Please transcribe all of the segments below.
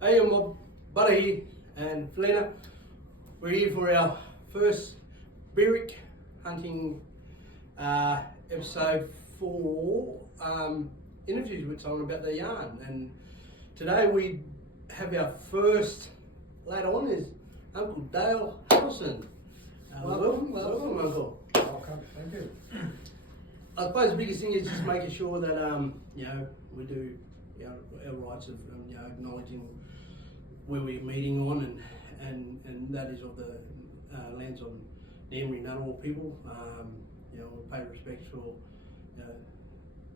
Hey, I'm my buddy here and Felina. We're here for our first Birrik hunting episode 4 interviews with someone about their yarn. And today we have our first lad on is Uncle Dale Huddleston. Welcome, Uncle. Welcome, thank you. I suppose the biggest thing is just making sure that we do our rights of acknowledging where we're meeting on, and that is of the lands on Namri Ngunnawal people. We pay respect for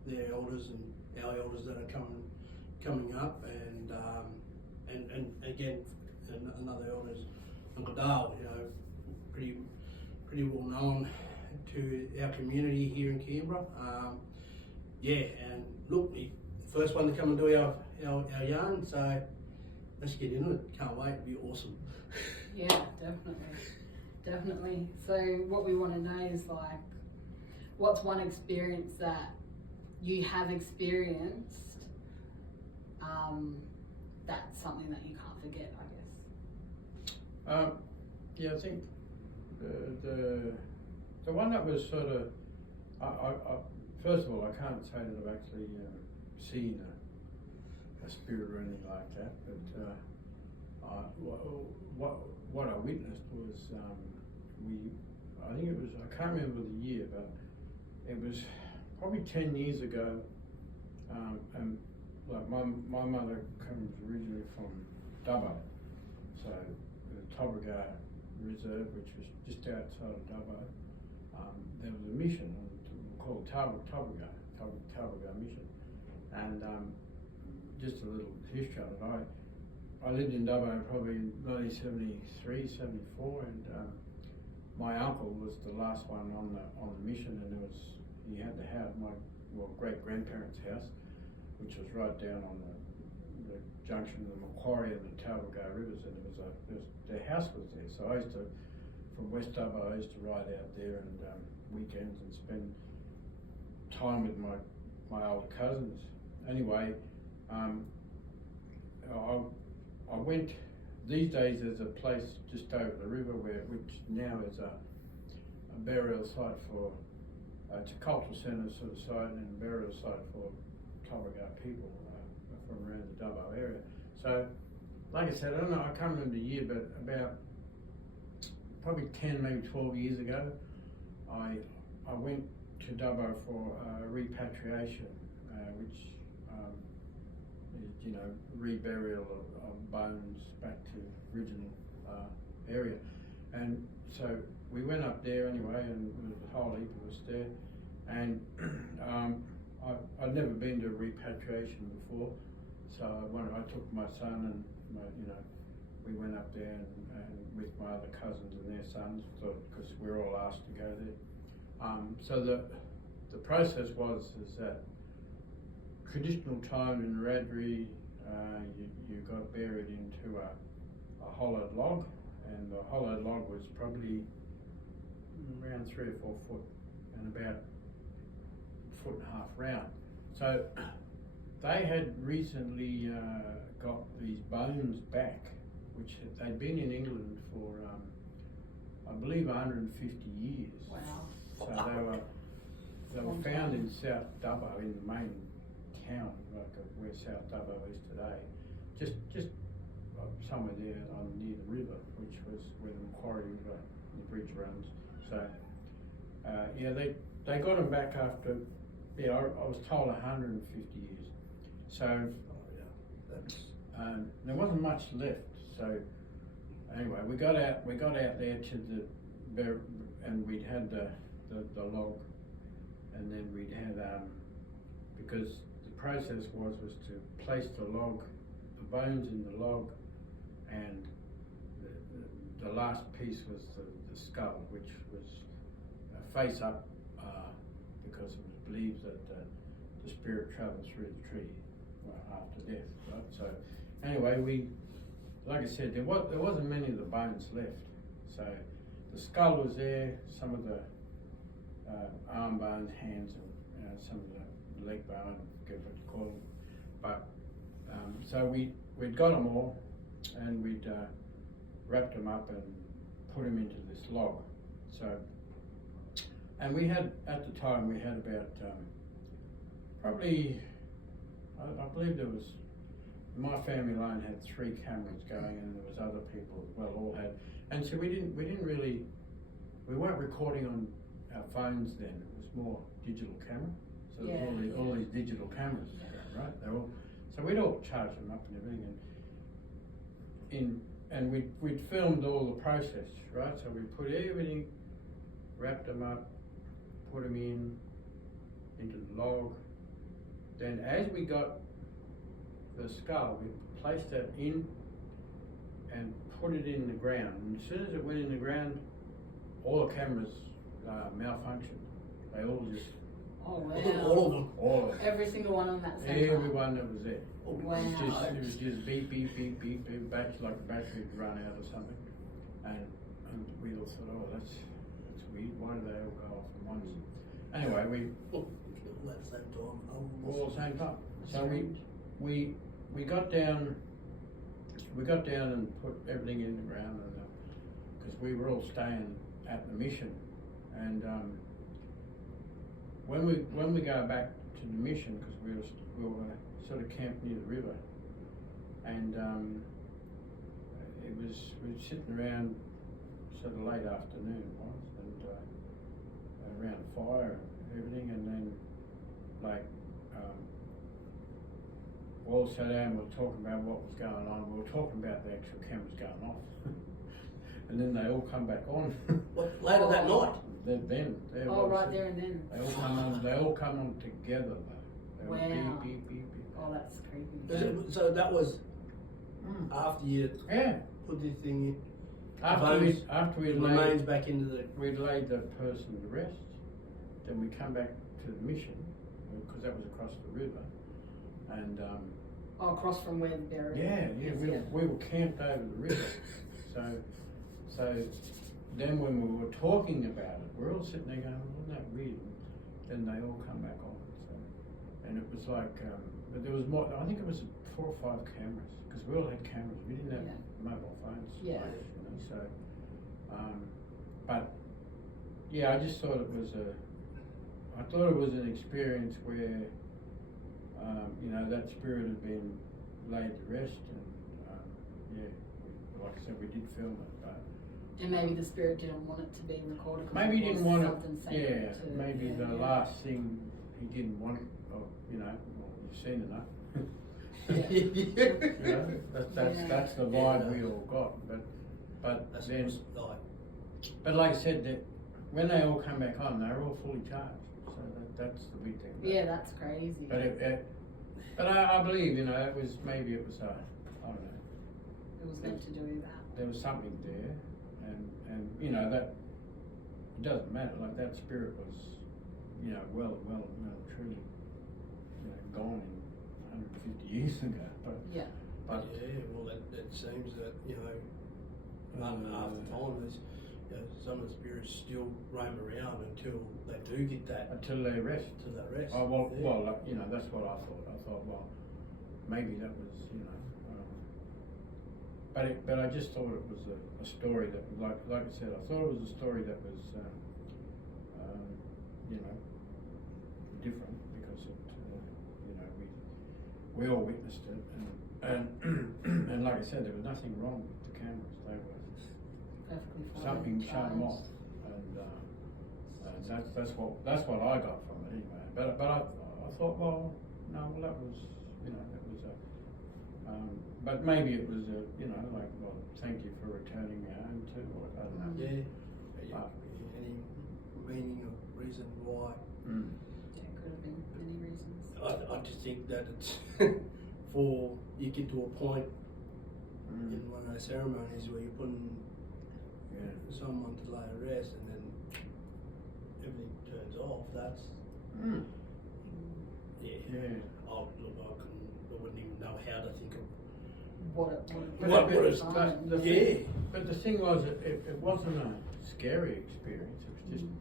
their elders and our elders that are coming up, and again another elders, Uncle Dale. Pretty well known to our community here in Canberra. And look, the first one to come and do our yarn, so let's get into it. Can't wait, it'll be awesome. Yeah, definitely. So what we want to know is what's one experience that you have experienced that's something that you can't forget, I guess. I think the one that was sort of, I first of all, I can't say that I've actually seen a spirit or anything like that, but what I witnessed was I think it was, I can't remember the year, but it was probably 10 years ago, and like my mother comes originally from Dubbo, so the Tobago Reserve, which was just outside of Dubbo. There was a mission called Tobago Mission, and just a little history of it. I lived in Dubbo probably in 1973, 74, and my uncle was the last one on the mission, and he had the house, my great grandparents' house, which was right down on the junction of the Macquarie and the Tobago rivers, and their house was there. So I used to, from West Dubbo, I used to ride out there and weekends and spend time with my old cousins. Anyway, I went. These days there's a place just over the river which now is a burial site for. It's a cultural centre sort of site and a burial site for Tobago people from around the Dubbo area. So, like I said, I don't know, I can't remember the year, but about probably 10, maybe 12 years ago, I went to Dubbo for repatriation, which is, reburial of bones back to original area. And so we went up there anyway, and there was a whole heap of us there. And I'd never been to a repatriation before, so I took my son and we went up there and with my other cousins and their sons, because we were all asked to go there. So the process is that traditional time in Radri, you got buried into a hollowed log, and the hollowed log was probably around 3 or 4 foot and about 1.5 foot round. So they had recently got these bones back, which they'd been in England for, I believe, 150 years. Wow. So they were found in South Dubbo, in the main town, like where South Dubbo is today, just somewhere there near the river, which was where the Macquarie River, the bridge runs. So they got them back after, I was told 150 years. So there wasn't much left. So anyway, we got out there to and we'd had the log, and then we'd had because the process was to place the bones in the log, and the last piece was the skull, which was face up, because it was believed that the spirit travels through the tree after death, right? So anyway, like I said, there wasn't many of the bones left. So the skull was there, some of the arm bones, hands, and some of the leg bone, I forget what you call them. But So we'd got them all, and we'd wrapped them up and put them into this log. So, and we had, at the time, we had about probably, I believe there was, my family line had 3 cameras going, and there was other people as well, all had, and so we didn't really, we weren't recording on our phones then. It was more digital camera. So Yeah, all these digital cameras, right? They're all, so we'd all charge them up and everything, and we'd filmed all the process, right? So we put everything, wrapped them up, put them into the log. Then as we got the skull, we placed that in and put it in the ground. And as soon as it went in the ground, all the cameras malfunctioned. They all just, Oh wow. All of them. all of them. Every single one on that same Everyone that was there. Wow. It was just beep, beep, beep, beep, beep, like the battery had run out or something. And we all thought, oh, that's weird. Why do they all go off at once? Anyway, we All at the same time. all at the same time. So we got down and put everything in the ground, and because we were all staying at the mission, and when we go back to the mission, because we were sort of camped near the river, and we were sitting around sort of late afternoon it was, and around a fire and everything, and then like we all sat down, we were talking about what was going on. We were talking about the actual cameras going off, and then they all come back on. What, later that night? Then Oh, right there and then. They all come on. They all come on together though. They Wow. were beep, beep, beep, beep. Oh, that's creepy. So that was after you Yeah. put this thing in. After we It remains back into the. we'd laid the person to rest, then we come back to the mission because that was across the river, and Oh, across from where the burial is. we were camped over the river, so then when we were talking about it, we're all sitting there going, wasn't that weird? And then they all come back on, so, and it was like, but there was more. I think it was 4 or 5 cameras because we all had cameras. We didn't have mobile phones. Yeah. You know, so, but yeah, I just thought it was an experience where, you know, that spirit had been laid to rest, and like I said, we did film it, but. And maybe the spirit didn't want it to be recorded. 'Cause Maybe he it didn't was want something it. sacred Yeah, to- maybe yeah, the yeah. last thing he didn't want it. Or, you know, well, you've seen enough. You know, that's the vibe we all got. But That's then, like. but like I said, that when they all come back on, they're all fully charged. So that's the big thing. Yeah, that's crazy. But I believe, you know, it was I don't know. It was meant to do that. There was something there, and you know that it doesn't matter. Like that spirit was, you know, well, truly, you know, gone in 150 years ago. But Yeah. but Yeah, well, it seems that, you know, after time, there's, you know, some of the spirits still roam around until they do get that, until they rest. to that rest. Oh well, Yeah. well, you know, that's what I thought. I thought, well, maybe that was, you know. But I just thought it was a story that, like I said, I thought it was a story that was, you know, different because it, you know, we all witnessed it, and like I said, there was nothing wrong with the cameras. They were Perfectly fine. something shut them charged. off, and that's what I got from it anyway. But I thought, well, no, well that was, you know, that was a. But maybe it was a, you know, like, well, thank you for returning me home too, or I don't know. Yeah. Any meaning or reason why? Yeah, it could have been many reasons. I just think that it's for you get to a point in one of those ceremonies where you're putting someone to lay to rest, and then everything turns off. That's Yeah. Oh, look, I wouldn't even know how to think of. What But the thing was, it wasn't a scary experience. It was just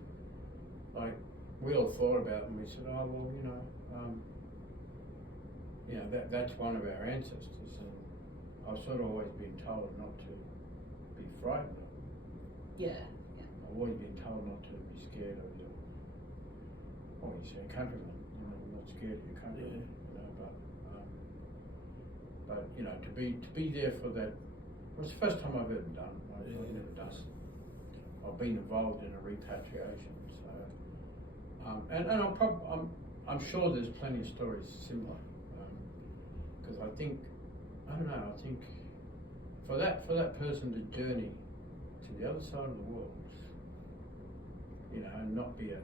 like we all thought about it, and we said, oh well, you know, that's one of our ancestors, and I've sort of always been told not to be frightened of them. Yeah. I've always been told not to be scared of your, what you say, countrymen. You know, I'm not scared of your countrymen. You know, but you know, to be there for that. Well, it's the first time I've ever done. I've never done it. I've been involved in a repatriation, so and I'm sure there's plenty of stories similar, because I think for that person to journey to the other side of the world, you know, and not be at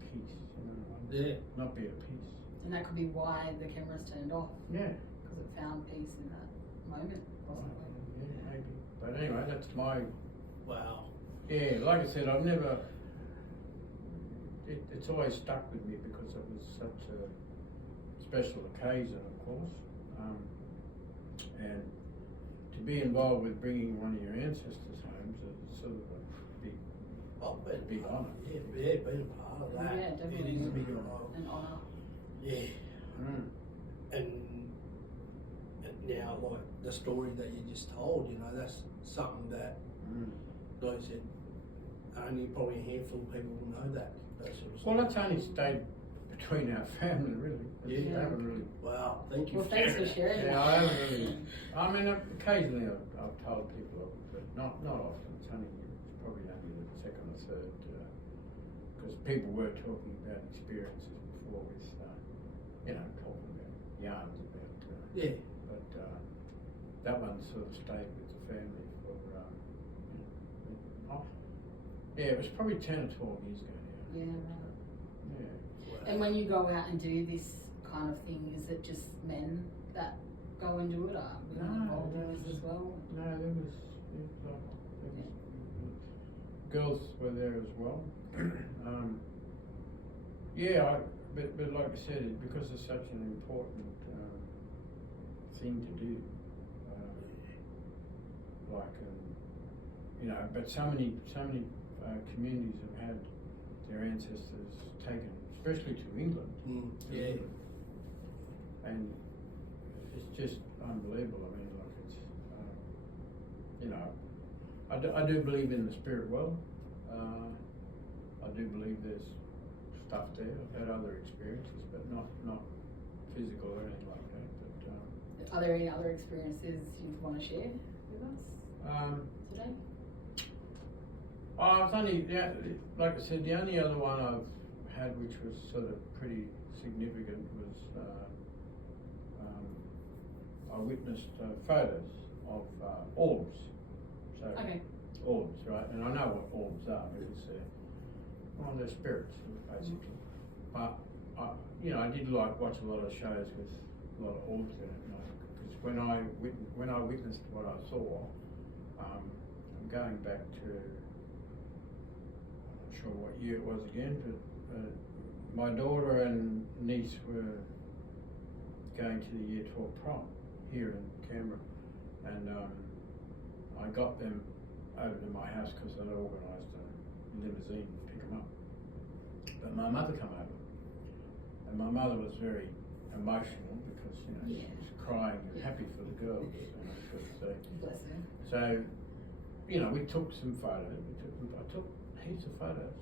peace, you know, not be at peace. And that could be why the camera's turned off. Yeah. Because it found peace in that moment, possibly. Yeah, maybe. But anyway, that's my. Wow. Yeah, like I said, I've never. It's always stuck with me because it was such a special occasion, of course, and to be involved with bringing one of your ancestors home is sort of a big honour. Yeah, being a part of that. Yeah, definitely. It is a big honour. An honour. Yeah. And now, like the story that you just told, you know, that's something that, like I said, only probably a handful of people will know that sort of stuff. Well, that's only stayed between our family, really. Yeah. I haven't really. Wow, thank you Well, thanks for sharing. Yeah, I haven't really. I mean, occasionally I've told people of it, but not often. It's probably only the second or third, because people were talking about experiences before with, you know, talking about yarns about. Yeah. But that one sort of stayed with the family for. Yeah, it was probably 10 or 12 years ago now. Yeah, right. Yeah. Wow. And when you go out and do this kind of thing, is it just men that go and do it? Are women involved in this as well? No, there was girls were there as well. But like I said, because it's such an important thing to do, you know, but so many communities have had their ancestors taken, especially to England. Yeah. And it's just unbelievable. I mean, like it's, you know, I do believe in the spirit world. I do believe there's stuff there. I've had other experiences, but not physical or anything like that. But Are there any other experiences you'd want to share with us today? I was only, like I said, the only other one I've had which was sort of pretty significant was I witnessed photos of orbs. So Okay. orbs, right? And I know what orbs are because they're spirits basically. But you know, I did watch a lot of shows with a lot of orbs in it, because when I witnessed what I saw, I'm going back to. Sure what year it was again, but my daughter and niece were going to the year 12 prom here in Canberra, and I got them over to my house because I'd organised a limousine to pick them up. But my mother came over, and my mother was very emotional because, you know, she was crying and happy for the girls. You know, Bless her. so, you know, we took some photos. I took heaps of photos,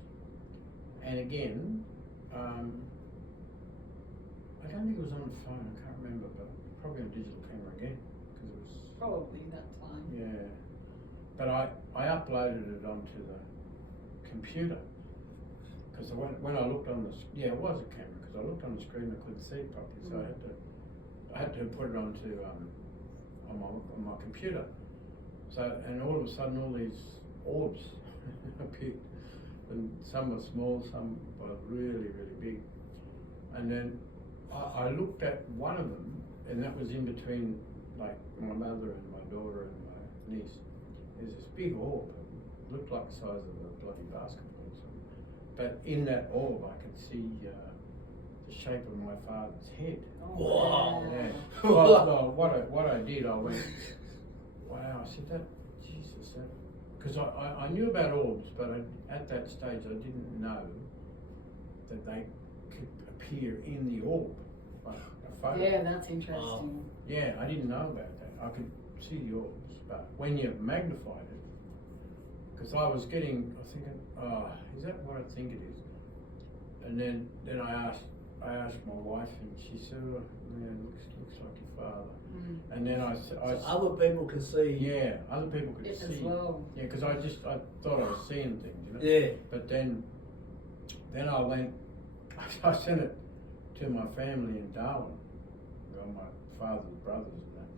and again, I don't think it was on the phone. I can't remember, but probably on digital camera again because it was Probably that time. yeah. But I uploaded it onto the computer because when I looked on the it was a camera because I looked on the screen I couldn't see it properly, so I had to put it onto on my computer. So and all of a sudden all these orbs appeared, and some were small, some were really, really big. And then I looked at one of them, and that was in between, like my mother and my daughter and my niece. There's this big orb, it looked like the size of a bloody basketball or something. But in that orb, I could see the shape of my father's head. Wow. Yeah. Well, what I did, I went, wow. I said that, Jesus, that. Because I knew about orbs, but at that stage I didn't know that they could appear in the orb. like a photo. Yeah, that's interesting. Yeah, I didn't know about that. I could see the orbs, but when you magnified it, because I was thinking, is that what I think it is? And then I asked my wife, and she said, oh, yeah, looks like your father. Mm. And then So other people can see. yeah, other people could It see. as well. Yeah, because I thought I was seeing things, you know. Yeah. But then I went, I sent it to my family in Darwin, well, my father's brothers and that,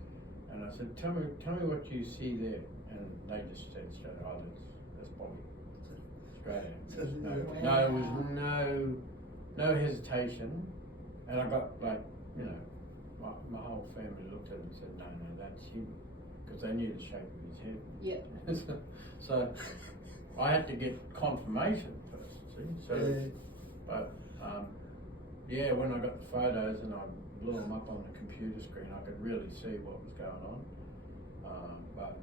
and I said, tell me what you see there, and they just said straight, oh, that's Bobby, straight out. No, there was no hesitation, and I got like, you know, my whole family looked at it and said, no, that's him, because they knew the shape of his head. Yeah. So I had to get confirmation first, see? So, but yeah, when I got the photos and I blew them up on the computer screen, I could really see what was going on. But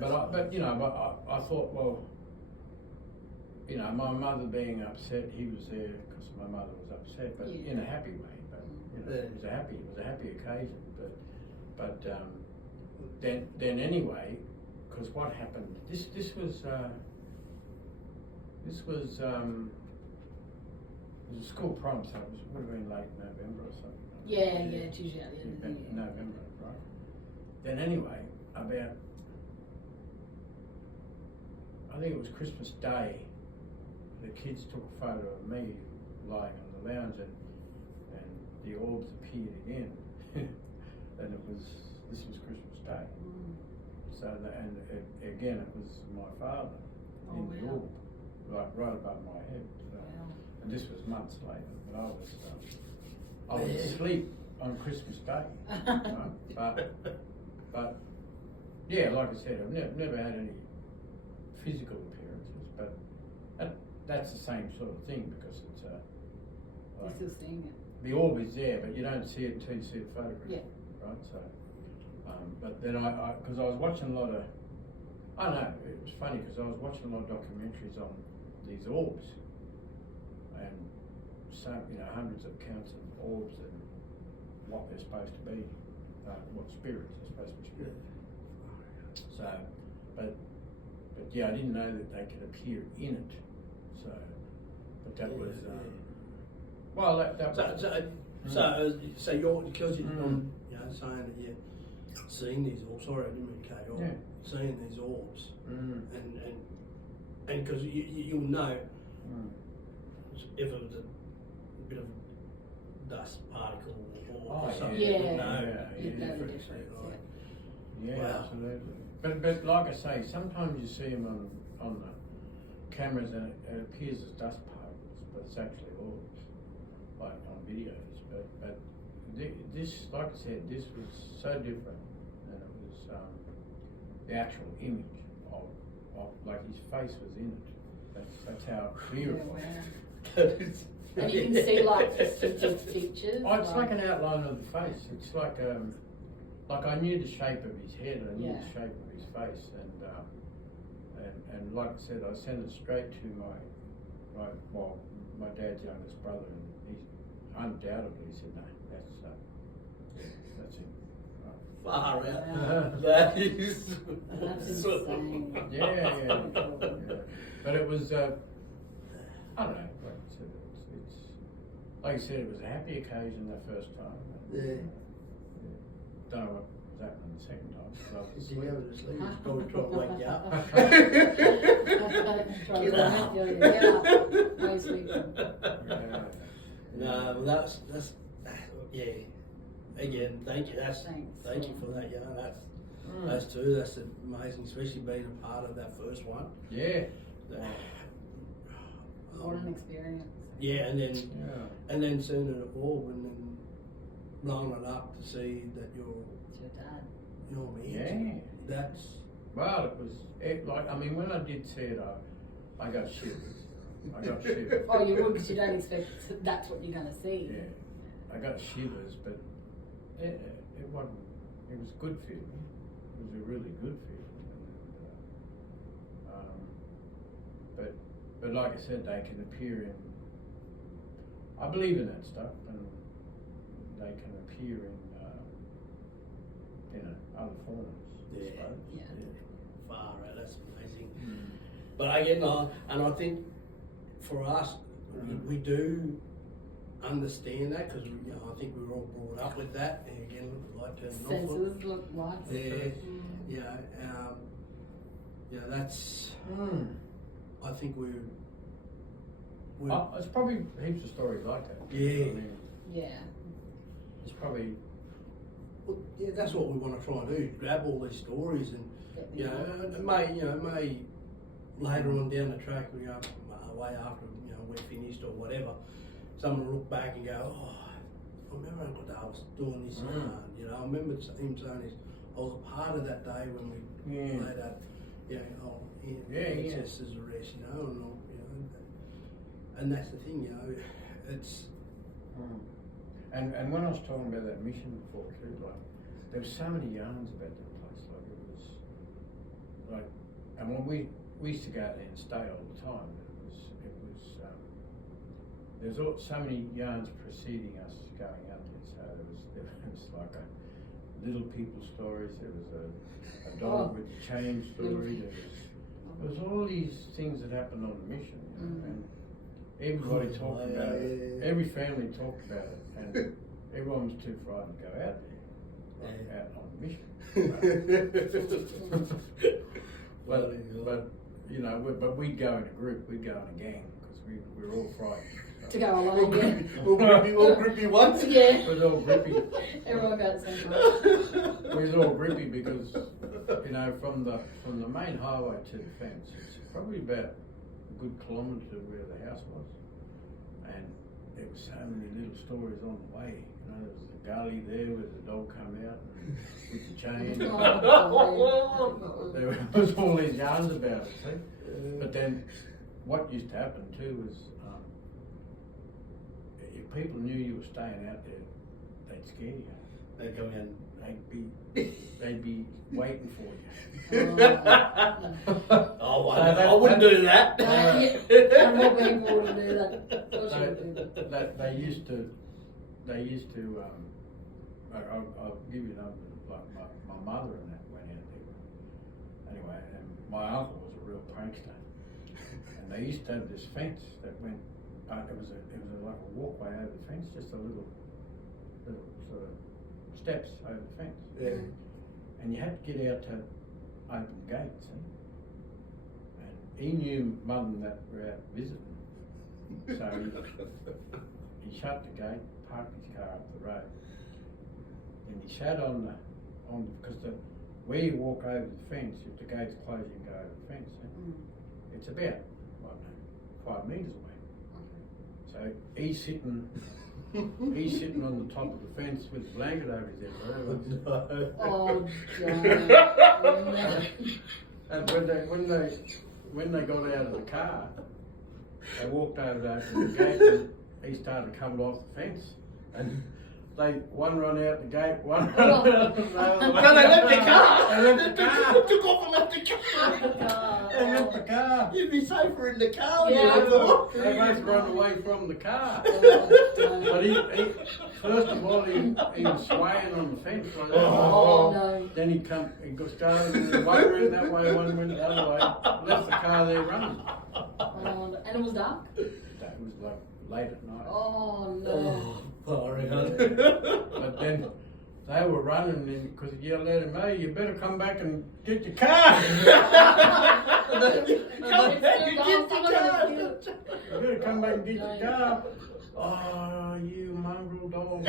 I thought, well, you know, my mother being upset, he was there because my mother was upset, but in a happy way. But you know, it was a happy occasion. But then anyway, because what happened? This was it was a school prom, so it would have been late November or something. Yeah, it's usually at the end of the year. November, right? Then anyway, about, I think it was Christmas Day, the kids took a photo of me lying on the lounge, and the orbs appeared again. And this was Christmas Day. Mm. So, again, it was my father in the orb, like right above my head. So. Wow. And this was months later, but I was asleep on Christmas Day. Right? But yeah, like I said, I've never had any physical appearances, but that's the same sort of thing, because it's You're still seeing it. the orb is there, but you don't see it until you see the photograph. Yeah. Right. So, but then because I was watching a lot of, I don't know, it was funny because I was watching a lot of documentaries on these orbs, and so, you know, hundreds of counts of orbs and what they're supposed to be, what spirits are supposed to be spirits. So, but yeah, I didn't know that they could appear in it. So, but that was well, that was. So you're, because you're saying that you're seeing these orbs. Sorry, I didn't mean to cut you off. Yeah. Seeing these orbs, and because you'll know if it was a bit of a dust particle or something. Yeah. You'll know. You'd know the difference, difference, right? Yeah, Wow. absolutely. But like I say, sometimes you see them on the cameras and it appears as dust particles, but it's actually orbs, like on videos. But this, like I said, this was so different, and it was the actual image of like his face was in it. That's how clear it was. Wow. And you can see like distinctive features. Oh, it's like an outline of the face. It's like I knew the shape of his head, I knew the shape of his face, and like I said, I sent it straight to my dad's youngest brother, and he undoubtedly said, no, that's him. Far out. Wow. That is. That's insane. Yeah. But it was, I don't know, like I said, it was a happy occasion the first time. Yeah. Don't know what was happening the second time. Did you ever just leave? Probably try to wake you up. No sleeping. No, well that's yeah. Again, thank you. Thank you for that. Yeah, that's two. That's amazing, especially being a part of that first one. Yeah. What an experience. Yeah, and then seeing it all, and then blowing it up to see that It's your dad. you're me. Yeah. That's Well, I mean, when I did see it, I got shivers. Oh, you would, because you don't expect that's what you're going to see. Yeah, I got shivers, but it wasn't. It was a good feeling. It was a really good feeling. But like I said, they can appear in. I believe in that stuff, and they can appear in other forms. I Yeah. suppose. Yeah. Far out, that's amazing. Mm. But again, and I think for us, we do understand that because I think we were all brought up with that. And again, light turning off. Sensors, look, lights. Yeah, that's. I think we. It's probably heaps of stories like that. Yeah. I mean, Yeah. it's probably. Well, yeah, that's what we want to try and do. Grab all these stories and it may later on down the track, way after we're finished or whatever, someone will look back and go, oh, I remember Uncle Dale was doing this. I remember him saying this. I was a part of that day when we played that. Ancestors arrest, and that's the thing, it's. And when I was talking about that mission before too, like there were so many yarns about that place. Like it was like, and when we used to go out there and stay all the time. There was so many yarns preceding us going out there. So there was like a little people stories. There was a dog with a chain story. There was all these things that happened on the mission, and everybody talked about it. Every family talked about it, and everyone was too frightened to go out there, out on the mission. but we'd go in a group, we'd go in a gang because we were all frightened. To go along, yeah. all grippy once. Yeah. It was all grippy. Everyone got the same time. It was all grippy because from the main highway to the fence, it's probably about a good kilometre to where the house was, and there were so many little stories on the way. There was a gully there where the dog come out with the chain. There was all these yarns about it. See? But then, what used to happen too was, if people knew you were staying out there, they'd scare you. They'd come in. They'd be waiting for you. I wouldn't do that. I'm not going to do that. They used to. I'll give you another. Like my mother and that went out there. Anyway, and my uncle was a real prankster, and they used to have this fence that went. It was like a walkway over the fence, just a little sort of steps over the fence. Yeah. And you had to get out to open the gate, see? And he knew Mum that were out visiting. So he shut the gate, parked his car up the road, and he sat because where you walk over the fence, if the gate's closed, you can go over the fence. It's about 5 metres away. So he's sitting on the top of the fence with a blanket over his head. Oh, And when they got out of the car, they walked over to open the gate, and he started coming off the fence, and one run out the gate, one run out the road. No, they left the car. They left the car. Took off and left the car. They left the car. You'd be safer in the car. Yeah, I thought. They both run away from the car. But he first of all, he was swaying on the fence like that. Oh, no. Then he got started, and one went that way, one went the other way. Left the car there running. And it was dark? That was like late at night. Oh, no. Sorry, But then they were running, because he yelled at him, "Hey, you better come back and get your car." You better come back and get your car. Oh, you mongrel dog.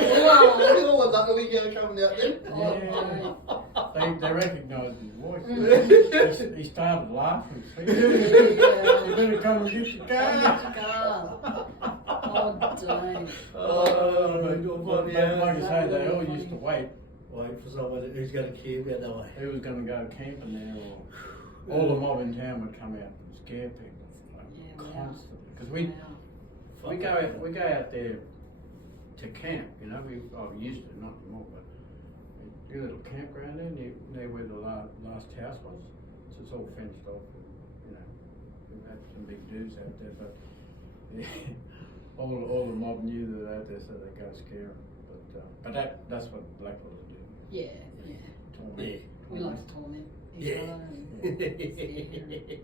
coming out there. Yeah. They recognised his voice. He started laughing. See? You better come and get your car. Oh, dang. But like I say, they all used to wait. Wait for someone who's going to camp out that way. Who was going to go camping there, or all the mob in town would come out and scare people constantly. Because we go out there to camp. We used to, not anymore, but a little campground there near where the last house was. So it's all fenced off. We've had some big dudes out there, but all the mob knew that out there, so they go scare them. But but that's what blackfellas do. Yeah, yeah. Torment. We like to torment each Yeah. other and scare.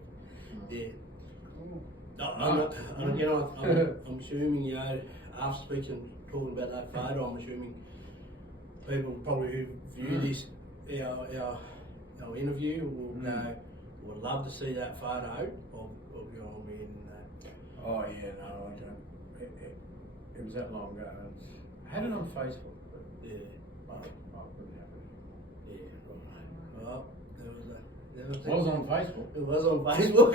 Yeah. Cool. I'm assuming, you know, after speaking, talking about that photo, I'm assuming people probably who view this, our interview will go, would love to see that photo of you and me and that. Oh yeah, no, I don't. It was that long ago. I had it on Facebook, but Yeah. I couldn't have it. Yeah, right. Well, there was It was on Facebook. It was on Facebook.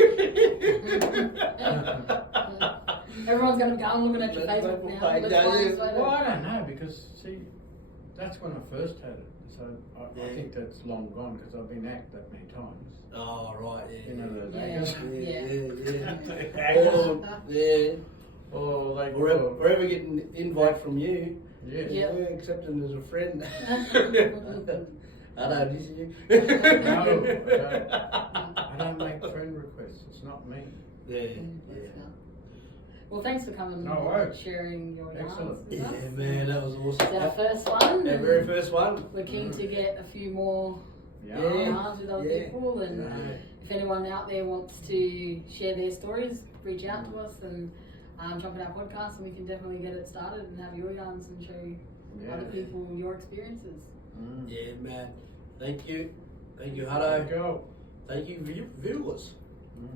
Everyone's going to go and looking at your Facebook now. Page, Let's don't find you? this photo. Well, I don't know because see, that's when I first had it. So I Yeah. think that's long gone because I've been hacked that many times. Oh, right, yeah. You know those Yeah. hackers. Yeah. Oh, they Forever getting invite from you. Yes. Yeah. Accepting as a friend. I know, this is you. No, I don't make friend requests. It's not me. Yeah. Well, thanks for coming No and worries. sharing your yarns Excellent. with Yeah, us. man, that was awesome. It's our first one. Our and very first one. We're keen to get a few more Yeah. yarns with other Yeah. people, and Yeah. if anyone out there wants to share their stories, reach out to us and jump in our podcast, and we can definitely get it started and have your yarns and show Yeah. other people your experiences. Yeah, man. Thank you. Thank you, There Hutto. you go. Thank you, viewers. Mm.